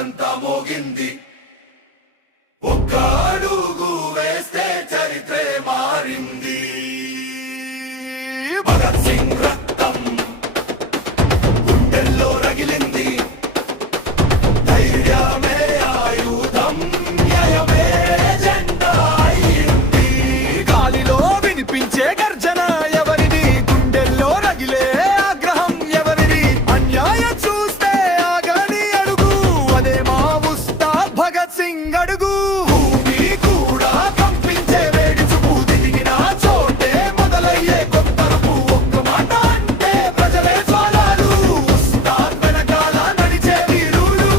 ఊరంతా మోగింది. ఒక్క అడుగు వేస్తే చరిత్రే మారింది. భగత్ సింగ్ రక్తం గుండెల్లో రగిలింది. ధైర్యమే ఆయుధం, న్యాయమే జెండా అయింది. గాలిలో వినిపించే గర్జన ఎవరిది? గుండెల్లో రగిలే ఆగ్రహం ఎవరిది? అన్యాయం చూస్తే ఆగని అడుగు, అదే మా ఉస్తాద్ భగత్ సింగ్ అడుగు. భూమి కూడా కంపించే వేడి చూపు, దిగిన చోటే మొదలయ్యే కొత్త రూపు. ఒక్క మాట అంటే ప్రజలే జ్వాలాలు, ఉస్తాద్ వెనకాల నడిచే వీరులు.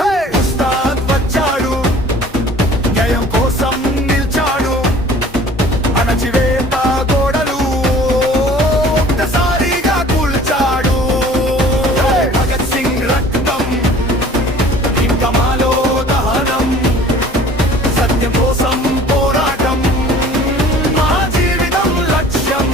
హే! ఉస్తాద్ వచ్చాడు, న్యాయం కోసం నిల్చాడు. అణచివేత గోడలు ఒక్కసారిగా కూల్చాడు. హే! భగత్ సింగ్ రక్తం ఇంకా మాలో దహనం. సత్యం కోసం పోరాటం, మా జీవితం లక్ష్యం.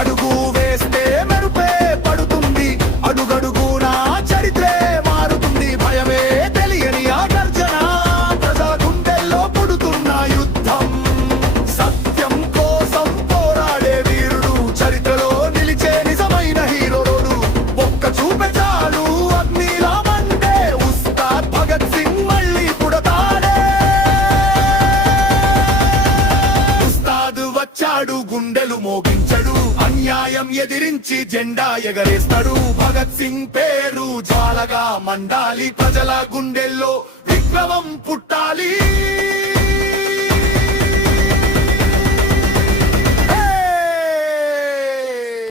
అడుగు వేస్తే మెరుపే పడుతుంది, అడుగడుగునా చరిత్రే మారుతుంది. భయమే తెలియని ఆ గర్జన, ప్రజా గుండెల్లో పుడుతున్న యుద్ధం. సత్యం కోసం పోరాడే వీరుడు, చరిత్రలో నిలిచే నిజమైన హీరోడు. ఒక్క చూపే చాలు అగ్నిలా మండే ఉస్తాద్ భగత్ సింగ్ మళ్ళీ పుడతాడే. ఉస్తాద్ వచ్చాడు, గుండెలు మోగించడు. అన్యాయం ఎదిరించి జెండా ఎగరేస్తాడు. భగత్ సింగ్ పేరు జ్వాలగా మండాలి, ప్రజల గుండెల్లో విప్లవం పుట్టాలి.